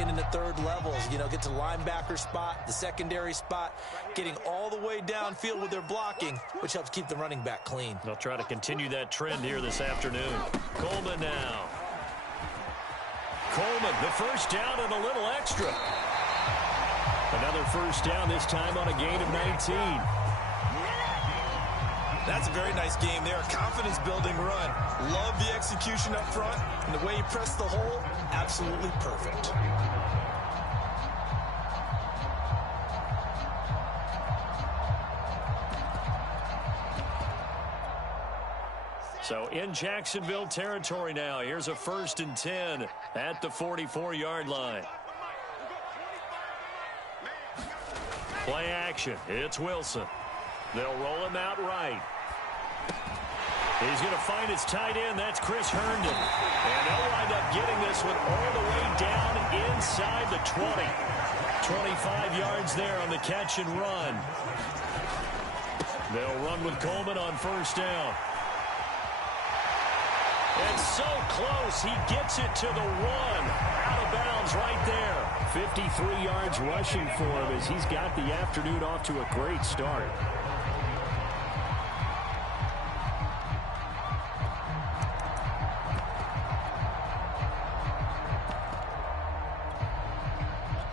second and the third levels. You know, get to the linebacker spot, the secondary spot, getting all the way downfield with their blocking, which helps keep the running back clean. They'll try to continue that trend here this afternoon. Coleman now. Coleman, the first down and a little extra. Another first down, this time on a gain of 19. That's a very nice game there. Confidence-building run. Love the execution up front. And the way he pressed the hole, absolutely perfect. So in Jacksonville territory now. Here's a 1st and 10 at the 44-yard line. Play action. It's Wilson. They'll roll him out right. He's going to find his tight end. That's Chris Herndon. And they'll wind up getting this one all the way down inside the 20. 25 yards there on the catch and run. They'll run with Coleman on first down. And so close, he gets it to the 1. Out of bounds right there. 53 yards rushing for him as he's got the afternoon off to a great start.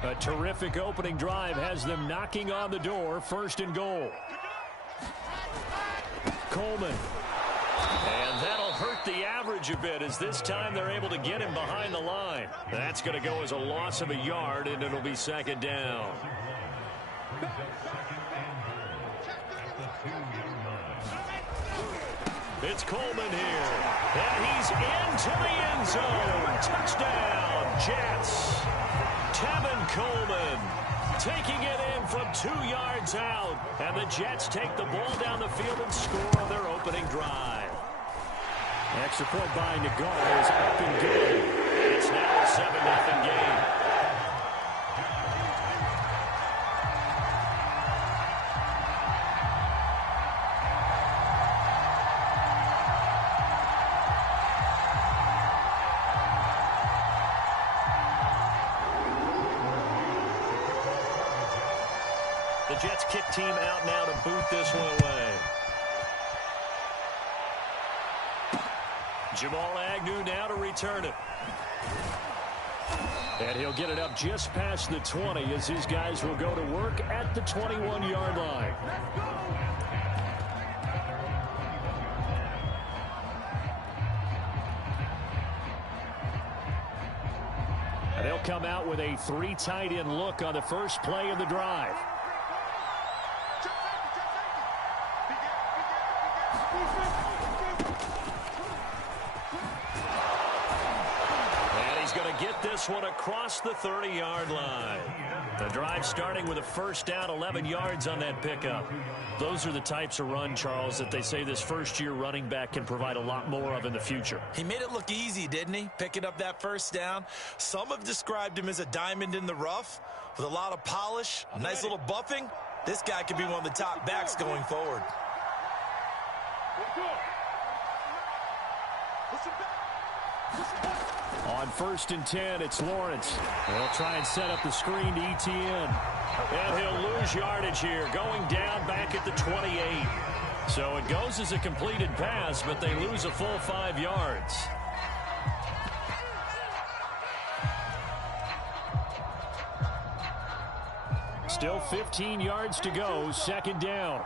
A terrific opening drive has them knocking on the door. 1st and goal. Coleman. And that'll hurt the average a bit as this time they're able to get him behind the line. That's going to go as a loss of a yard, and it'll be 2nd down. It's Coleman here. And he's into the end zone. Touchdown, Jets. Tevin Coleman taking it in from 2 yards out. And the Jets take the ball down the field and score on their opening drive. Extra point by Nagar is up and good. It's now a 7-0 game. The Jets kick team out now to boot this one away. Jamal Agnew now to return it. And he'll get it up just past the 20 as his guys will go to work at the 21-yard line. And they'll come out with a 3 tight end look on the first play of the drive. Get this one across the 30-yard line. The drive starting with a first down, 11 yards on that pickup. Those are the types of run, Charles, that they say this first-year running back can provide a lot more of in the future. He made it look easy, didn't he? Picking up that first down. Some have described him as a diamond in the rough with a lot of polish, a nice little buffing. This guy could be one of the top backs going forward. On 1st and 10, it's Lawrence. They'll try and set up the screen to ETN. And he'll lose yardage here, going down back at the 28. So it goes as a completed pass, but they lose a full 5 yards. Still 15 yards to go, 2nd down.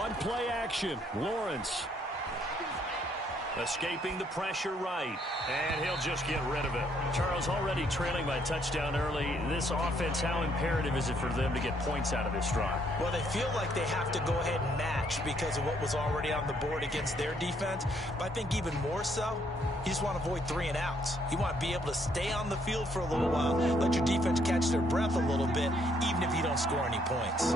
On play action, Lawrence. Escaping the pressure right, and he'll just get rid of it. Charles, already trailing by a touchdown early. This offense, how imperative is it for them to get points out of this drive? Well, they feel like they have to go ahead and match because of what was already on the board against their defense. But I think even more so, you just want to avoid 3 and outs. You want to be able to stay on the field for a little while, let your defense catch their breath a little bit, even if you don't score any points.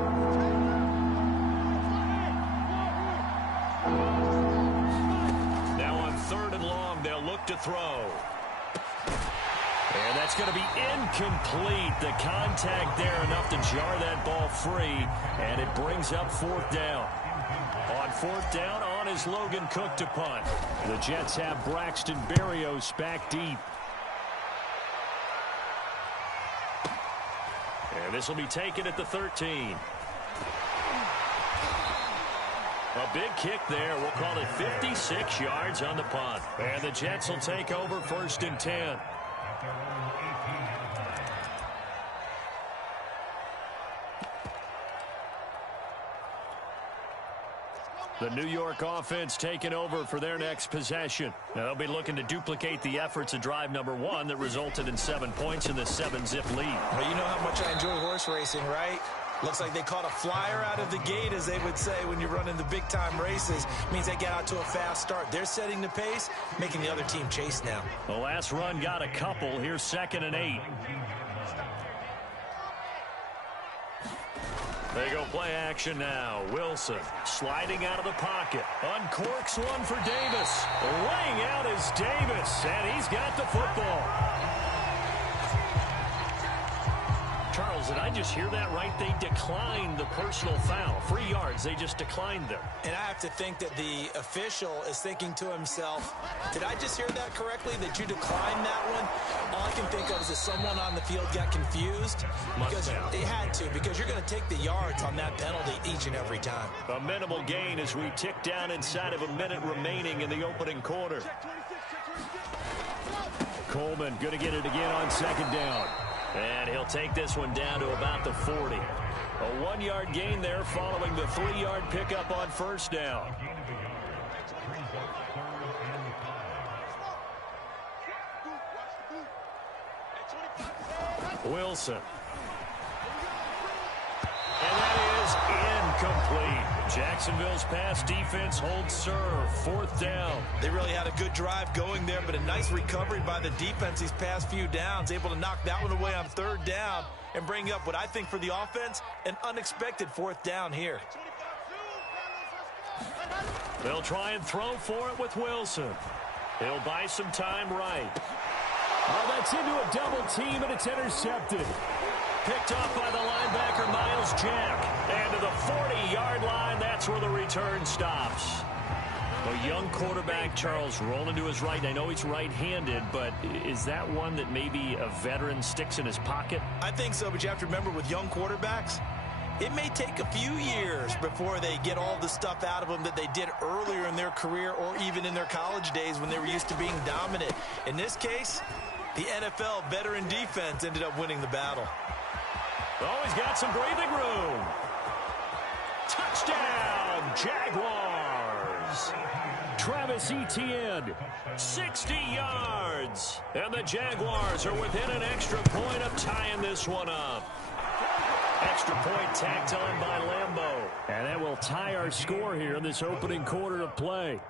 To throw. And that's going to be incomplete. The contact there enough to jar that ball free, and it brings up 4th down. On 4th down, on is Logan Cook to punt. The Jets have Braxton Berrios back deep. And this will be taken at the 13. A big kick there. We'll call it 56 yards on the punt. And the Jets will take over 1st and 10. The New York offense taking over for their next possession. Now they'll be looking to duplicate the efforts of drive number 1 that resulted in 7 points in the 7-zip lead. Well, you know how much I enjoy horse racing, right? Looks like they caught a flyer out of the gate, as they would say when you're running the big-time races. Means they get out to a fast start. They're setting the pace, making the other team chase now. The last run got a couple. Here's 2nd and 8. They go play action now. Wilson sliding out of the pocket. Uncorks one for Davis. Laying out is Davis, and he's got the football. Charles, did I just hear that right? They declined the personal foul. 3 yards, they just declined them. And I have to think that the official is thinking to himself, did I just hear that correctly, that you declined that one? All I can think of is that someone on the field got confused. Because they had to, because you're going to take the yards on that penalty each and every time. A minimal gain as we tick down inside of a minute remaining in the opening quarter. Coleman going to get it again on 2nd down. And he'll take this one down to about the 40. A 1-yard gain there following the 3-yard pickup on 1st down. Wilson. And that is incomplete. Jacksonville's pass defense holds serve. 4th down. They really had a good drive going there, but a nice recovery by the defense these past few downs. Able to knock that one away on 3rd down and bring up what I think for the offense, an unexpected 4th down here. They'll try and throw for it with Wilson. He'll buy some time right. Oh, that's into a double team, and it's intercepted. Picked off by the linebacker, Miles Jack. And to the 40-yard line, that's where the return stops. A young quarterback, Charles, rolling to his right. I know he's right-handed, but is that one that maybe a veteran sticks in his pocket? I think so, but you have to remember with young quarterbacks, it may take a few years before they get all the stuff out of them that they did earlier in their career or even in their college days when they were used to being dominant. In this case, the NFL veteran defense ended up winning the battle. Oh, he's got some breathing room. Touchdown, Jaguars. Travis Etienne, 60 yards. And the Jaguars are within an extra point of tying this one up. Extra point tacked on by Lambeau. And that will tie our score here in this opening quarter of play.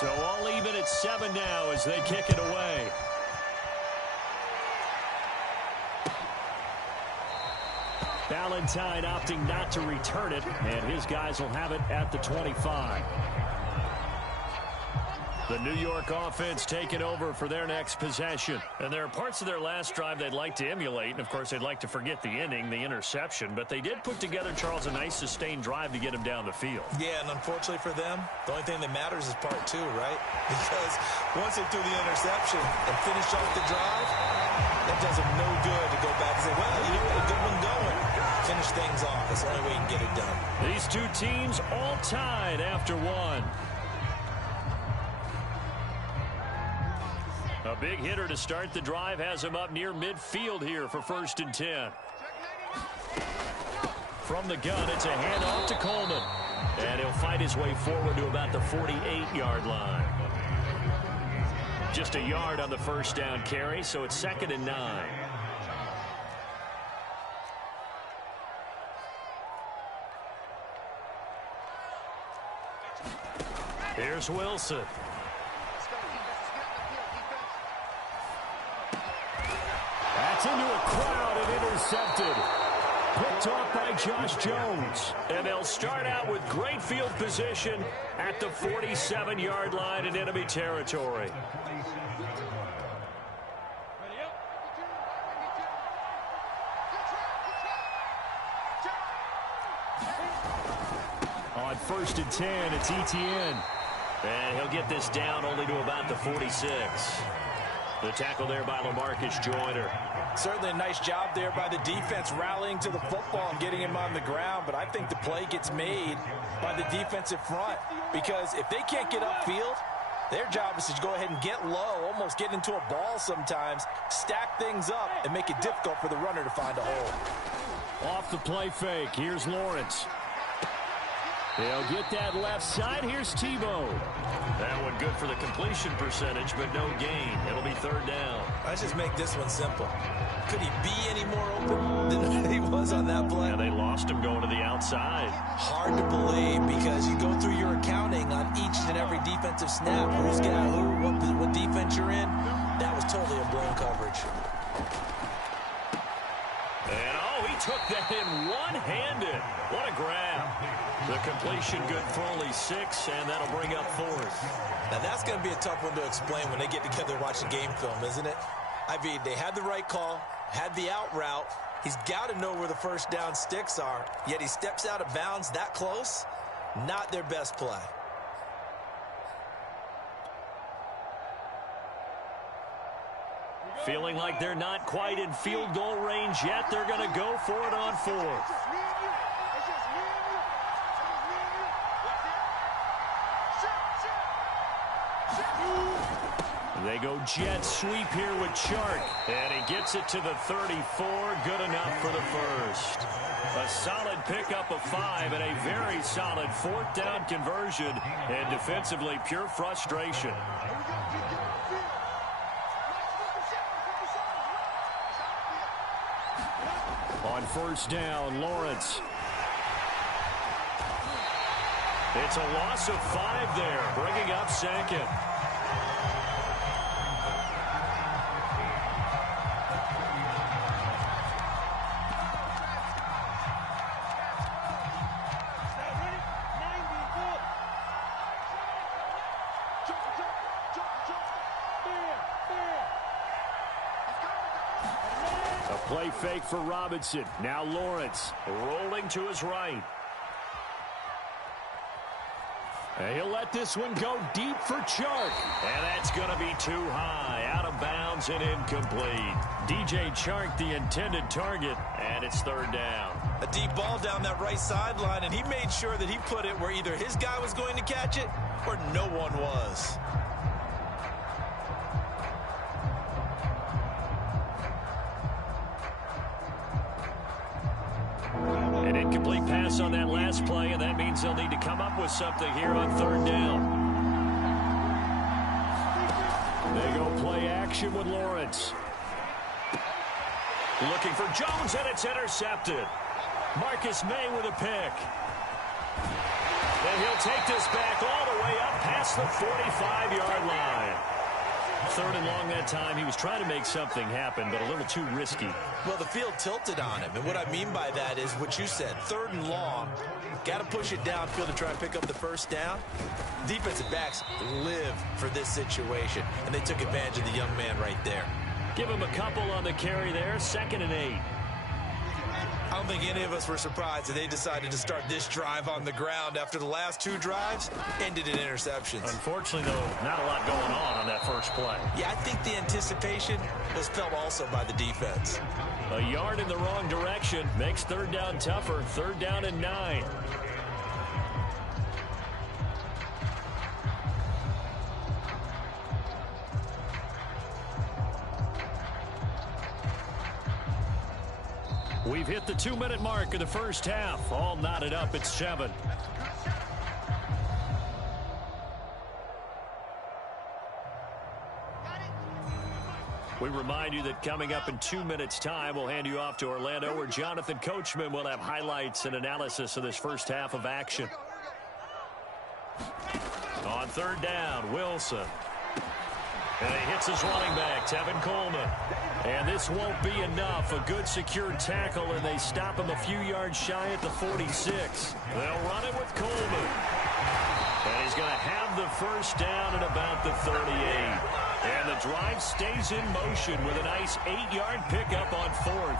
So all even at 7 now as they kick it away. Valentine opting not to return it, and his guys will have it at the 25. The New York offense taking over for their next possession. And there are parts of their last drive they'd like to emulate. And, of course, they'd like to forget the inning, the interception. But they did put together, Charles, a nice sustained drive to get him down the field. Yeah, and unfortunately for them, the only thing that matters is part 2, right? Because once they threw the interception and finished off the drive, that does them no good to go back and say, well, you know what, a good one going. Finish things off. That's the only way you can get it done. These two teams all tied after 1. A big hitter to start the drive has him up near midfield here for 1st and 10. From the gun, it's a handoff to Coleman. And he'll fight his way forward to about the 48-yard line. Just a yard on the first down carry, so it's 2nd and 9. Here's Wilson. That's into a crowd and intercepted. Picked off by Josh Jones. And they'll start out with great field position at the 47-yard line in enemy territory. first and 10. It's Etienne. And he'll get this down only to about the 46. The tackle there by LaMarcus Joyner. Certainly a nice job there by the defense rallying to the football and getting him on the ground, but I think the play gets made by the defensive front because if they can't get upfield, their job is to go ahead and get low, almost get into a ball sometimes, stack things up, and make it difficult for the runner to find a hole. Off the play fake, here's Lawrence. They'll get that left side. Here's Tebow. That one good for the completion percentage, but no gain. It'll be third down. Let's just make this one simple. Could he be any more open than he was on that play? And they lost him going to the outside. Hard to believe because you go through your accounting on each and every defensive snap. Who's got who, what defense you're in. That was totally a blown coverage. And he took that in one-handed. What a grab. The completion good for only 6, and that'll bring up 4th. Now, that's going to be a tough one to explain when they get together and watch the game film, isn't it? I mean, they had the right call, had the out route. He's got to know where the first down sticks are, yet he steps out of bounds that close. Not their best play. Feeling like they're not quite in field goal range yet. They're going to go for it on 4th. They go jet sweep here with Chark. And he gets it to the 34. Good enough for the first. A solid pickup of 5 and a very solid 4th down conversion. And defensively, pure frustration. On first down, Lawrence. It's a loss of 5 there, bringing up 2nd. Play fake for Robinson. Now Lawrence Rolling to his right. And he'll let this one go deep for Chark. And that's going to be too high. Out of bounds and incomplete. DJ Chark, the intended target. And it's 3rd down. A deep ball down that right sideline, and he made sure that he put it where either his guy was going to catch it or no one was. An incomplete pass on that last play, and that means they'll need to come up with something here on 3rd down. They go play action with Lawrence. Looking for Jones, and it's intercepted. Marcus May with a pick. And he'll take this back all the way up past the 45-yard line. 3rd and long that time. He was trying to make something happen, but a little too risky. Well, the field tilted on him, and what I mean by that is what you said, 3rd and long. Got to push it downfield to try and pick up the first down. Defensive backs live for this situation, and they took advantage of the young man right there. Give him a couple on the carry there, 2nd and 8. I don't think any of us were surprised that they decided to start this drive on the ground after the last 2 drives ended in interceptions. Unfortunately, though, not a lot going on that first play. Yeah, I think the anticipation was felt also by the defense. A yard in the wrong direction makes 3rd down tougher. 3rd down and 9. We've hit the 2-minute mark of the first half. All knotted up at 7. We remind you that coming up in 2 minutes' time, we'll hand you off to Orlando, where Jonathan Coachman will have highlights and analysis of this first half of action. On 3rd down, Wilson. And he hits his running back, Tevin Coleman. And this won't be enough. A good secured tackle, and they stop him a few yards shy at the 46. They'll run it with Coleman. And he's going to have the first down at about the 38. And the drive stays in motion with a nice 8-yard pickup on 4th.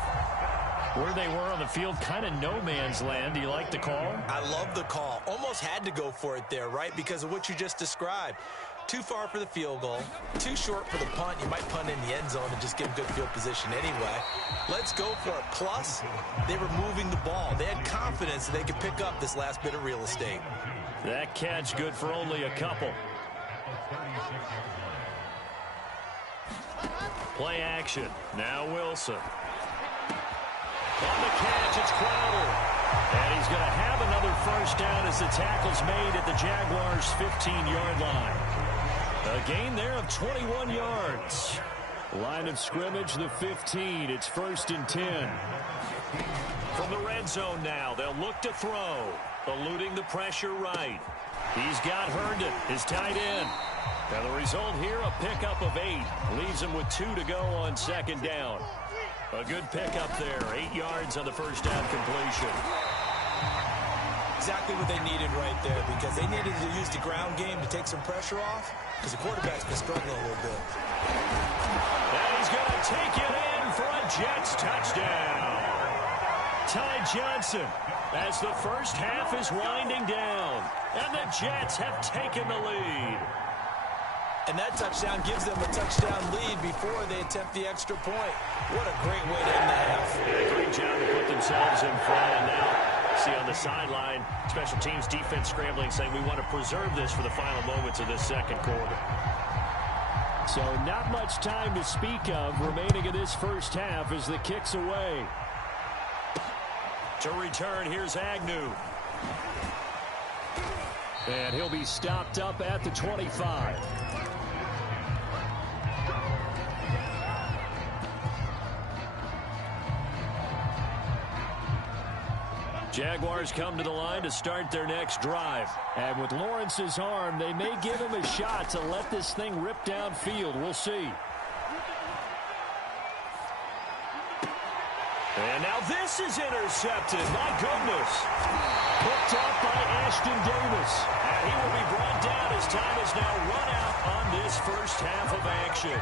Where they were on the field, kind of no man's land. Do you like the call? I love the call. Almost had to go for it there, right? Because of what you just described. Too far for the field goal. Too short for the punt. You might punt in the end zone and just give good field position anyway. Let's go for it. Plus, they were moving the ball. They had confidence that they could pick up this last bit of real estate. That catch good for only a couple. Play action. Now Wilson. On the catch, it's Crowder. And he's going to have another first down as the tackle's made at the Jaguars' 15-yard line. A gain there of 21 yards. Line of scrimmage, the 15. It's 1st and 10. From the red zone now, they'll look to throw. Eluding the pressure right. He's got Herndon, his tight end. And the result here, a pickup of 8. Leaves him with 2 to go on 2nd down. A good pickup there. 8 yards on the first down completion. Exactly what they needed right there, because they needed to use the ground game to take some pressure off, because the quarterback's been struggling a little bit. And he's going to take it in for a Jets touchdown. Ty Johnson, as the first half is winding down, and the Jets have taken the lead. And that touchdown gives them a touchdown lead before they attempt the extra point. What a great way to end the half. Yeah, great job to put themselves in front. And now, see on the sideline, special teams defense scrambling, saying we want to preserve this for the final moments of this second quarter. So not much time to speak of remaining in this first half as the kick's away. To return, here's Agnew. And he'll be stopped up at the 25. Jaguars come to the line to start their next drive. And with Lawrence's arm, they may give him a shot to let this thing rip downfield. We'll see. And now this is intercepted. My goodness. Picked off by Ashton Davis. And he will be brought down as time is now run out on this first half of action.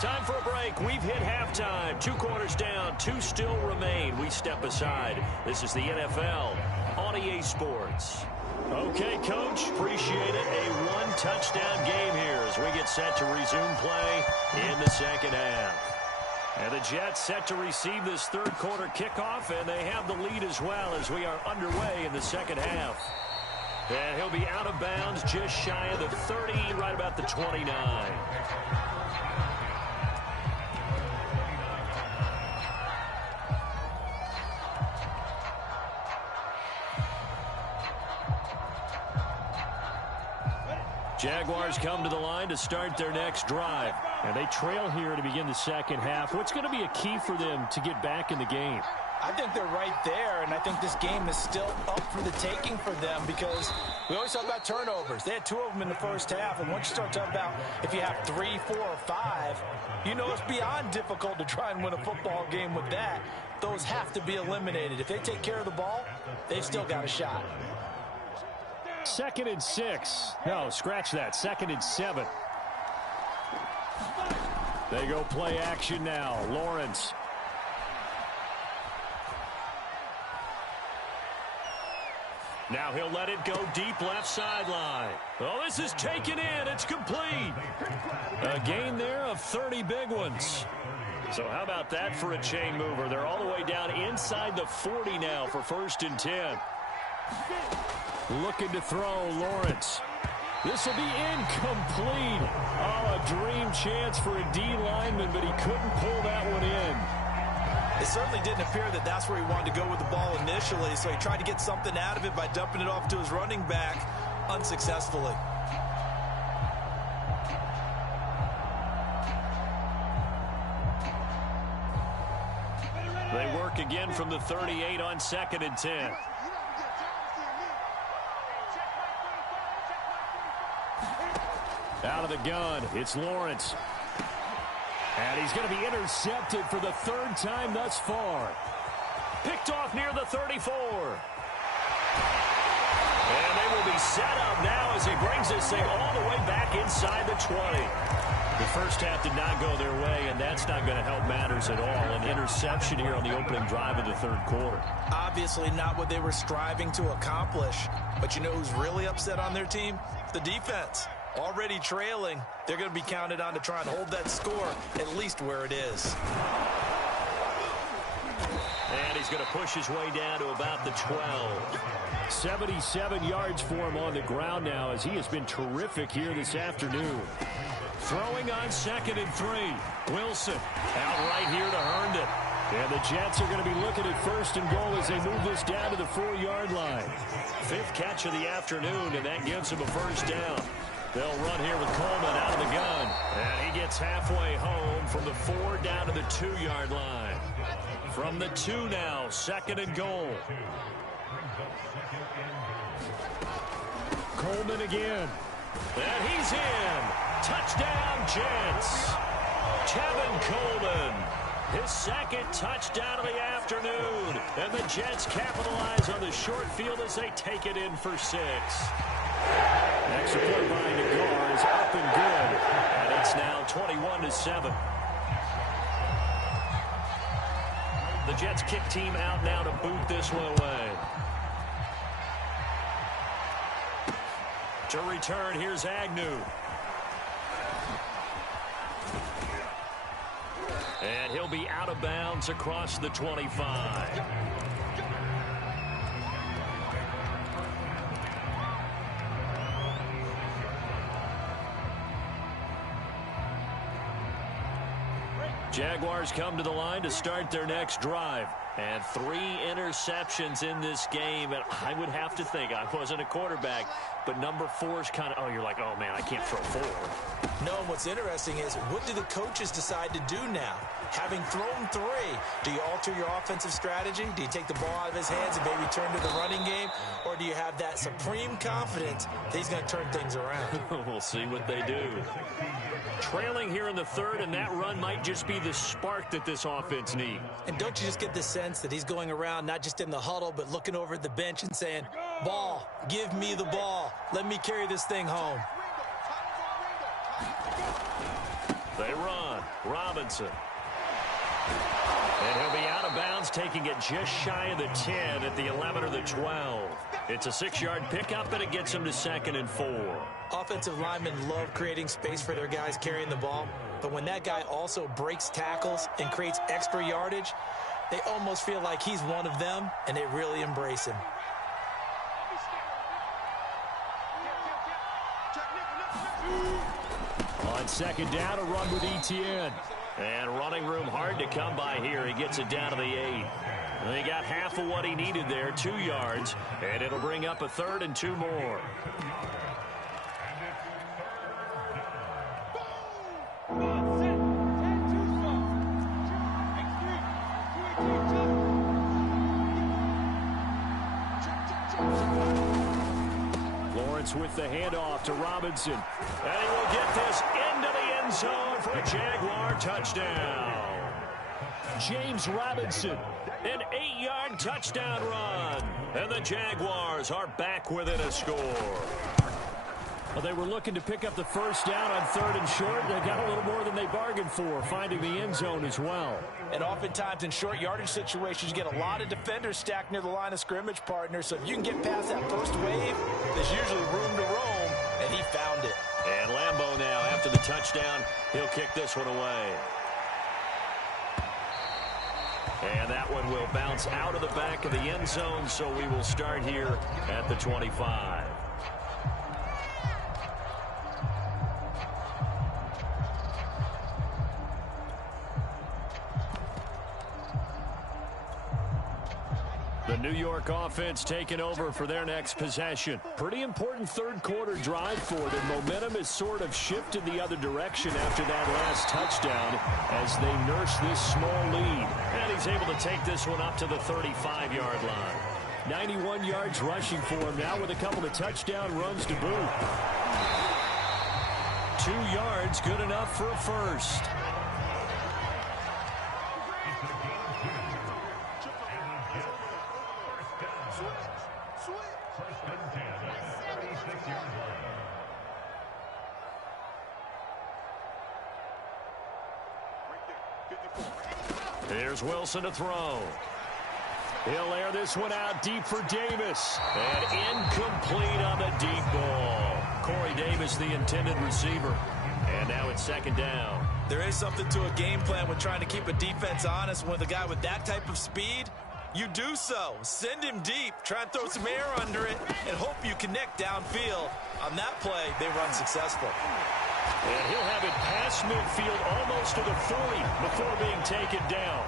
Time for a break. We've hit halftime. 2 quarters down. 2 still remain. We step aside. This is the NFL on EA Sports. Okay, Coach. Appreciate it. A 1-touchdown game here as we get set to resume play in the second half. And the Jets set to receive this third quarter kickoff, and they have the lead as well as we are underway in the second half. And he'll be out of bounds just shy of the 30, right about the 29. Jaguars come to the line to start their next drive. And they trail here to begin the second half. What's going to be a key for them to get back in the game? I think they're right there, and I think this game is still up for the taking for them because we always talk about turnovers. They had 2 of them in the first half, and once you start talking about if you have 3, 4, or 5, you know it's beyond difficult to try and win a football game with that. Those have to be eliminated. If they take care of the ball, they've still got a shot. 2nd and 6. No, scratch that. 2nd and 7. They go play action now. Lawrence. Now he'll let it go deep left sideline. Oh, this is taken in. It's complete. A gain there of 30 big ones. So how about that for a chain mover? They're all the way down inside the 40 now for 1st and 10. Looking to throw, Lawrence. This will be incomplete. Oh, a dream chance for a D lineman, but he couldn't pull that one in. It certainly didn't appear that that's where he wanted to go with the ball initially, so he tried to get something out of it by dumping it off to his running back unsuccessfully. They work again from the 38 on 2nd and 10. Out of the gun, it's Lawrence. And he's going to be intercepted for the 3rd time thus far. Picked off near the 34. And they will be set up now as he brings this thing all the way back inside the 20. The first half did not go their way, and that's not going to help matters at all. An interception here on the opening drive of the third quarter. Obviously not what they were striving to accomplish. But you know who's really upset on their team? The defense. Already trailing, they're going to be counted on to try and hold that score at least where it is. And he's going to push his way down to about the 12. 77 yards for him on the ground now as he has been terrific here this afternoon. Throwing on 2nd and 3. Wilson out right here to Herndon. And the Jets are going to be looking at 1st and goal as they move this down to the 4-yard line. 5th catch of the afternoon, and that gives him a first down. They'll run here with Coleman out of the gun. And he gets halfway home from the 4 down to the 2-yard line. From the 2 now, 2nd and goal. Coleman again. And he's in. Touchdown, Jets. Tevin Coleman. His 2nd touchdown of the afternoon. And the Jets capitalize on the short field as they take it in for 6. Extra point by Nagar is up and good. And it's now 21-7. The Jets kick team out now to boot this one away. To return, here's Agnew. And he'll be out of bounds across the 25. Jaguars come to the line to start their next drive. And 3 interceptions in this game. And I would have to think, I wasn't a quarterback, but number 4 is kind of, oh, you're like, oh, man, I can't throw 4. No, what's interesting is, what do the coaches decide to do now? Having thrown 3, do you alter your offensive strategy? Do you take the ball out of his hands and maybe turn to the running game? Or do you have that supreme confidence that he's going to turn things around? We'll see what they do. Trailing here in the 3rd, and that run might just be the spark that this offense needs. And don't you just get the sense that he's going around not just in the huddle, but looking over at the bench and saying, ball, give me the ball. Let me carry this thing home. They run. Robinson. And he'll be out of bounds, taking it just shy of the 10 at the 11 or the 12. It's a 6-yard pickup, and it gets him to 2nd and 4. Offensive linemen love creating space for their guys carrying the ball, but when that guy also breaks tackles and creates extra yardage, they almost feel like he's one of them, and they really embrace him. On 2nd down, a run with Etienne. And running room hard to come by here. He gets it down to the 8. They got half of what he needed there, 2 yards, and it'll bring up a 3rd and 2 more. Lawrence with the handoff to Robinson. And he will get this into the end zone for a Jaguar touchdown. James Robinson, an 8-yard touchdown run. And the Jaguars are back within a score. Well, they were looking to pick up the first down on 3rd and short. They got a little more than they bargained for, finding the end zone as well. And oftentimes in short yardage situations, you get a lot of defenders stacked near the line of scrimmage, partners. So if you can get past that first wave, there's usually room to roam, and he found it. And Lambeau now, after the touchdown, he'll kick this one away. And that one will bounce out of the back of the end zone, so we will start here at the 25. The New York offense taking over for their next possession. Pretty important third quarter drive for them. Momentum has sort of shifted the other direction after that last touchdown as they nurse this small lead. And he's able to take this one up to the 35-yard line. 91 yards rushing for him now with a couple of touchdown runs to boot. 2 yards, good enough for a first. Here's Wilson to throw. He'll air this one out deep for Davis. And incomplete on the deep ball. Corey Davis, the intended receiver. And now it's second down. There is something to a game plan when trying to keep a defense honest. With a guy with that type of speed, you do so. Send him deep. Try and throw some air under it and hope you connect downfield. On that play, they run successful. And he'll have it past midfield almost to the 40 before being taken down.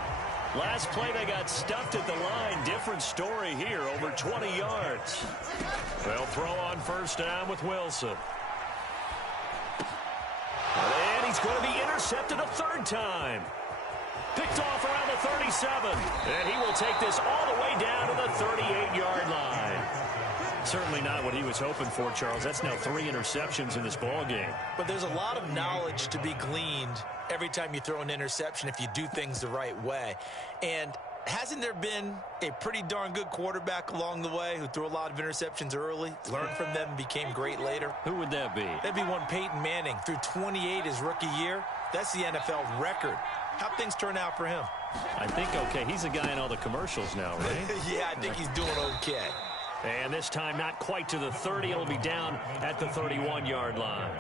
Last play, they got stuffed at the line. Different story here, over 20 yards. They'll throw on first down with Wilson. And he's going to be intercepted a third time. Picked off around the 37. And he will take this all the way down to the 38-yard line. Certainly not what he was hoping for, Charles. That's now 3 interceptions in this ball game. But there's a lot of knowledge to be gleaned every time you throw an interception if you do things the right way. And hasn't there been a pretty darn good quarterback along the way who threw a lot of interceptions early, learned from them, and became great later? Who would that be? That'd be one Peyton Manning. Threw 28 his rookie year. That's the NFL record. How'd things turn out for him? I think okay. He's a guy in all the commercials now, right? Yeah, I think he's doing okay. And this time not quite to the 30. It'll be down at the 31-yard line.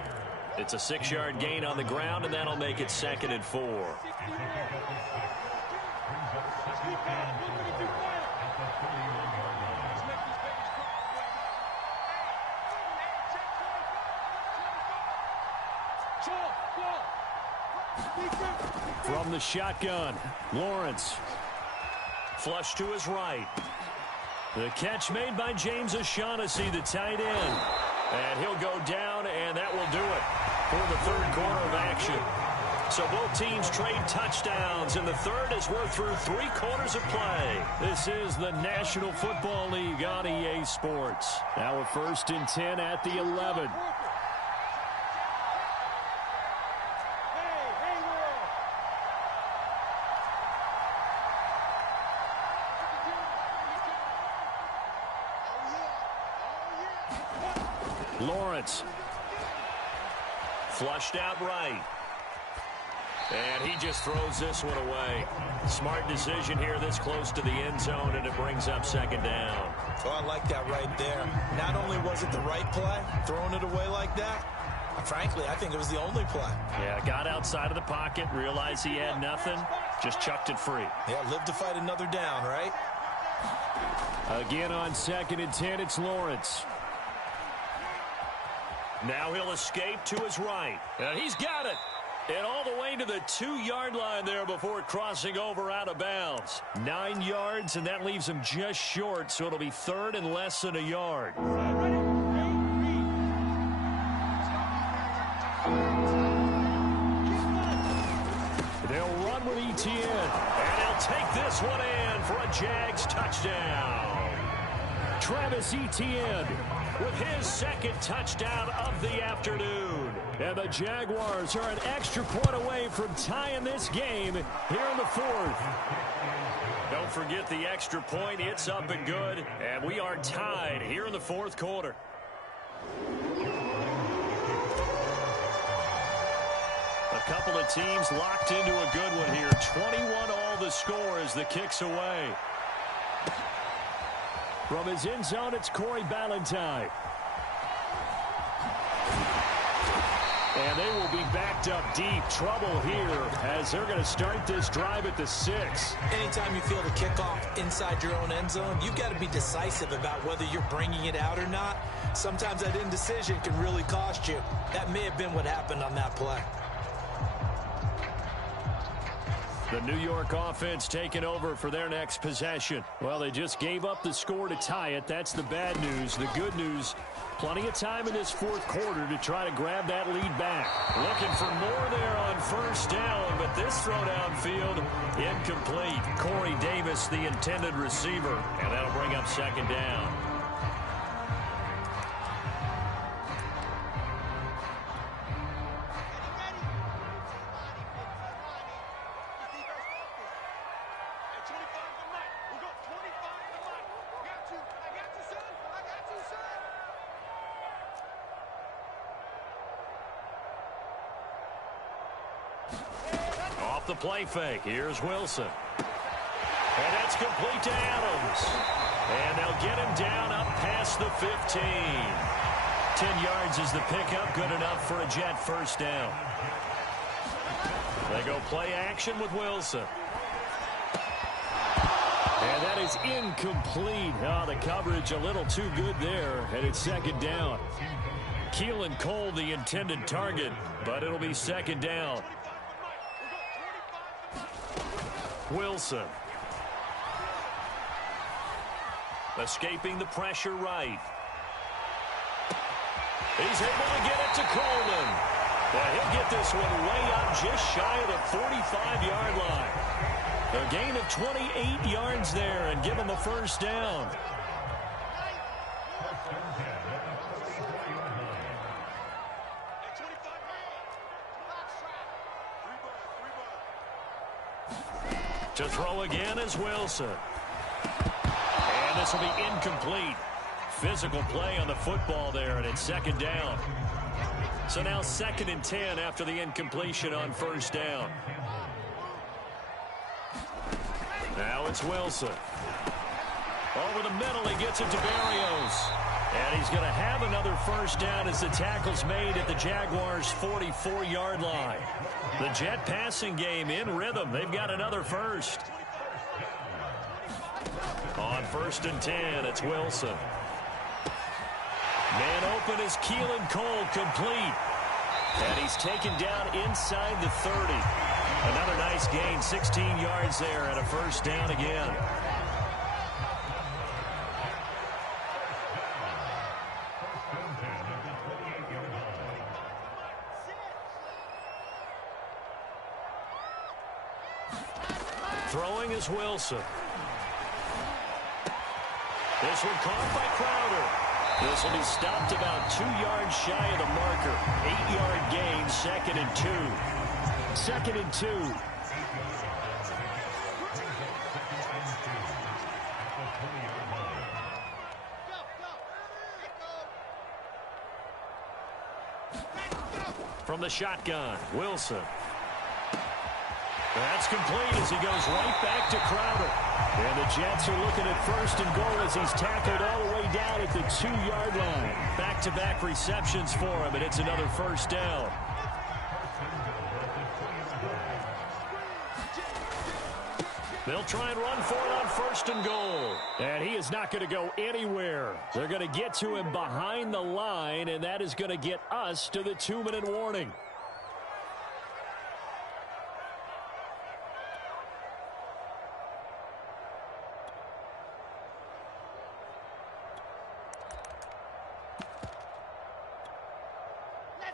It's a 6-yard gain on the ground, and that'll make it 2nd and 4. From the shotgun, Lawrence. Flush to his right. The catch made by James O'Shaughnessy, the tight end. And he'll go down, and that will do it for the third quarter of action. So both teams trade touchdowns, and the third as we're through 3 quarters of play. This is the National Football League on EA Sports. Now a 1st and 10 at the 11. Lawrence. Flushed out right. And he just throws this one away. Smart decision here this close to the end zone, and it brings up 2nd down. Oh, I like that right there. Not only was it the right play, throwing it away like that, frankly, I think it was the only play. Yeah, got outside of the pocket, realized he had nothing, just chucked it free. Yeah, live to fight another down, right? Again on 2nd and 10, it's Lawrence. Now he'll escape to his right. And he's got it. And all the way to the 2-yard line there before crossing over out of bounds. 9 yards, and that leaves him just short, so it'll be 3rd and less than a yard. They'll run with Etienne. And he'll take this one in for a Jags touchdown. Travis Etienne with his 2nd touchdown of the afternoon. And the Jaguars are an extra point away from tying this game here in the 4th. Don't forget the extra point. It's up and good. And we are tied here in the 4th quarter. A couple of teams locked into a good one here. 21 all the score as the kick's away. From his end zone, it's Corey Ballantyne. And they will be backed up deep. Trouble here as they're going to start this drive at the 6. Anytime you feel the kickoff inside your own end zone, you've got to be decisive about whether you're bringing it out or not. Sometimes that indecision can really cost you. That may have been what happened on that play. The New York offense taking over for their next possession. Well, they just gave up the score to tie it. That's the bad news. The good news, plenty of time in this 4th quarter to try to grab that lead back. Looking for more there on 1st down, but this throw downfield incomplete. Corey Davis, the intended receiver, and that'll bring up 2nd down. Off the play fake, here's Wilson. And that's complete to Adams. And they'll get him down up past the 15. 10 yards is the pickup, good enough for a Jet first down. They go play action with Wilson. And that is incomplete. Oh, the coverage a little too good there, and it's second down. Keelan Cole the intended target, but it'll be second down. Wilson. Escaping the pressure right. He's able to get it to Coleman. Well, he'll get this one way up just shy of the 45-yard line. A gain of 28 yards there and give him the first down. To throw again is Wilson. And this will be incomplete. Physical play on the football there, and it's second down. So now 2nd and 10 after the incompletion on first down. Now it's Wilson. Over the middle, he gets it to Berrios. And he's going to have another first down as the tackle's made at the Jaguars' 44-yard line. The Jet passing game in rhythm. They've got another first. On 1st and 10, it's Wilson. Man open is Keelan Cole, complete. And he's taken down inside the 30. Another nice gain, 16 yards there, and a first down again. Throwing is Wilson. This one caught by Crowder. This will be stopped about 2 yards shy of the marker. 8-yard gain, 2nd and 2. 2nd and 2. From the shotgun, Wilson. That's complete as he goes right back to Crowder. And the Jets are looking at 1st and goal as he's tackled all the way down at the 2-yard line. Back-to-back receptions for him, and it's another first down. They'll try and run for it on 1st and goal. And he is not going to go anywhere. They're going to get to him behind the line, and that is going to get us to the 2-minute warning.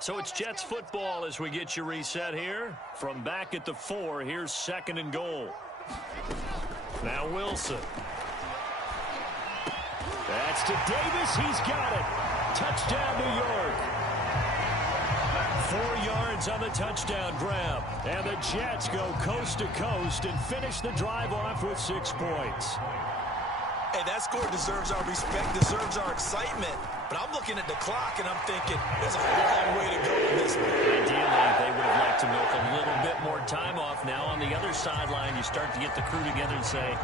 So it's Jets football as we get you reset here. From back at the 4, here's 2nd and goal. Now Wilson. That's to Davis. He's got it. Touchdown, New York. 4 yards on the touchdown grab. And the Jets go coast to coast and finish the drive off with 6 points. Hey, that score deserves our respect, deserves our excitement. But I'm looking at the clock, and I'm thinking, there's a long way to go in this one. Ideally, they would have liked to milk a little bit more time off. Now, on the other sideline, you start to get the crew together and say,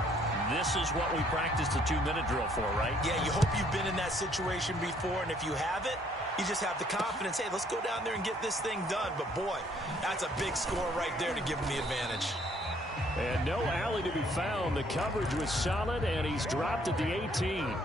this is what we practiced the 2-minute drill for, right? Yeah, you hope you've been in that situation before, and if you haven't, you just have the confidence, hey, let's go down there and get this thing done. But, boy, that's a big score right there to give them the advantage. And no alley to be found. The coverage was solid, and he's dropped at the 18.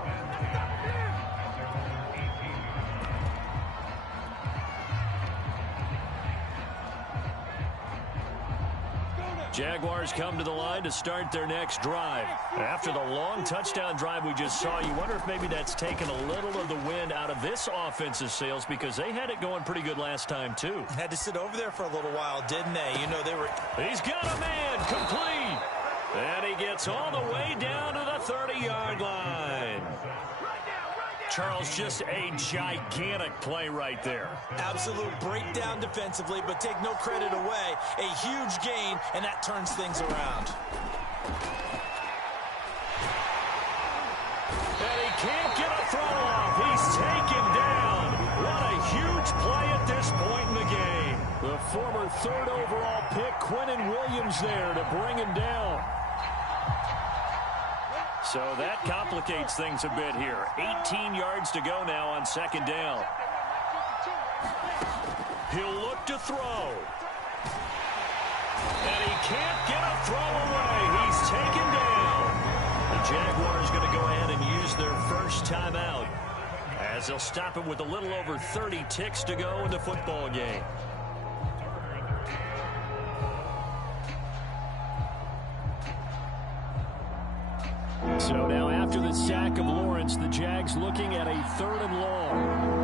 Jaguars come to the line to start their next drive. After the long touchdown drive we just saw, you wonder if maybe that's taken a little of the wind out of this offensive sails because they had it going pretty good last time, too. Had to sit over there for a little while, didn't they? You know, they were... He's got a man, complete. And he gets all the way down to the 30-yard line. Charles, just a gigantic play right there. Absolute breakdown defensively, but take no credit away. A huge gain, and that turns things around. And he can't get a throw off. He's taken down. What a huge play at this point in the game. The former third overall pick, Quinnen Williams, there to bring him down. So that complicates things a bit here. 18 yards to go now on second down. He'll look to throw. And he can't get a throw away. He's taken down. The Jaguars going to go ahead and use their first timeout, as they'll stop him with a little over 30 ticks to go in the football game. So now after the sack of Lawrence, the Jags looking at a 3rd and long.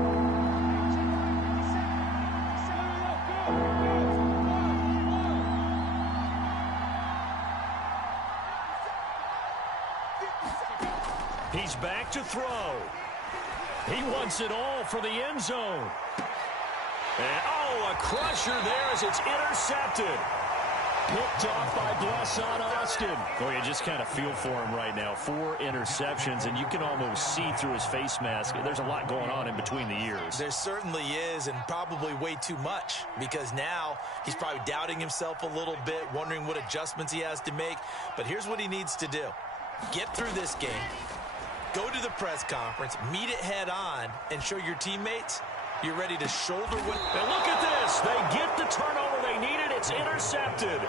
He's back to throw. He wants it all for the end zone. And, oh, a crusher there as it's intercepted. Picked off by Blesson Austin. Boy, you just kind of feel for him right now. 4 interceptions, and you can almost see through his face mask. There's a lot going on in between the ears. There certainly is, and probably way too much, because now he's probably doubting himself a little bit, wondering what adjustments he has to make. But here's what he needs to do. Get through this game, go to the press conference, meet it head on, and show your teammates you're ready to shoulder what. And look at this. They get the turnover they needed. It's intercepted.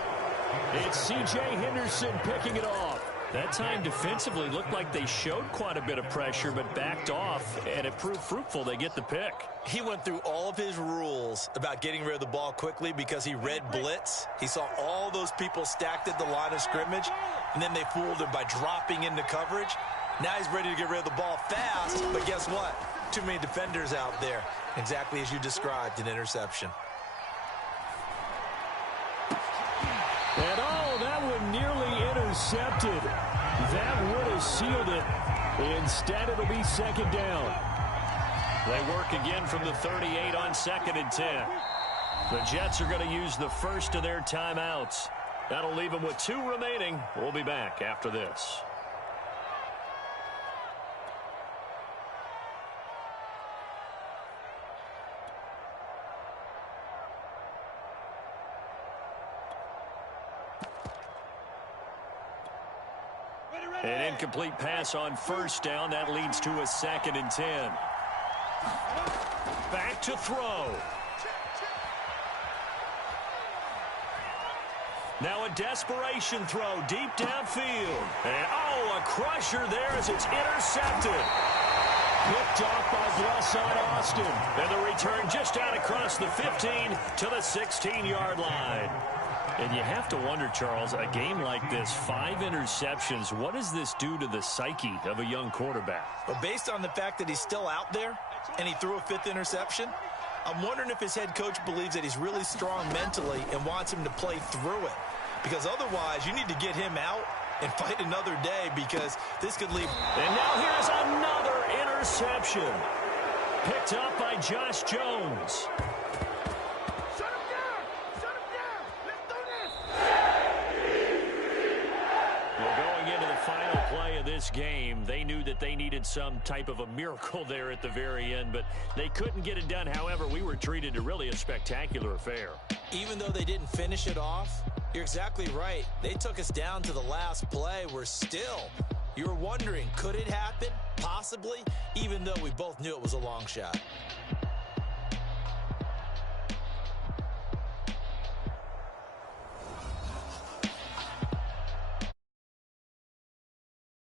It's C.J. Henderson picking it off. That time defensively looked like they showed quite a bit of pressure, but backed off, and it proved fruitful. They get the pick. He went through all of his rules about getting rid of the ball quickly because he read blitz. He saw all those people stacked at the line of scrimmage, and then they fooled him by dropping into coverage. Now he's ready to get rid of the ball fast, but guess what? Too many defenders out there. Exactly as you described, an interception. And oh, that one nearly intercepted. That would have sealed it. Instead, it'll be second down. They work again from the 38 on 2nd and 10. The Jets are going to use the first of their timeouts. That'll leave them with 2 remaining. We'll be back after this. An incomplete pass on first down. That leads to a 2nd and 10. Back to throw. Now a desperation throw deep downfield. And oh, a crusher there as it's intercepted. Picked off by Blesson Austin. And the return just out across the 15 to the 16-yard line. And you have to wonder, Charles, a game like this, 5 interceptions, what does this do to the psyche of a young quarterback? But based on the fact that he's still out there and he threw a 5th interception, I'm wondering if his head coach believes that he's really strong mentally and wants him to play through it. Because otherwise, you need to get him out and fight another day, because this could leave. And now here's another interception. Picked up by Josh Jones. This game, they knew that they needed some type of a miracle there at the very end, but they couldn't get it done. However, we were treated to really a spectacular affair. Even though they didn't finish it off, you're exactly right. They took us down to the last play. We're still, you were wondering, could it happen? Possibly, even though we both knew it was a long shot.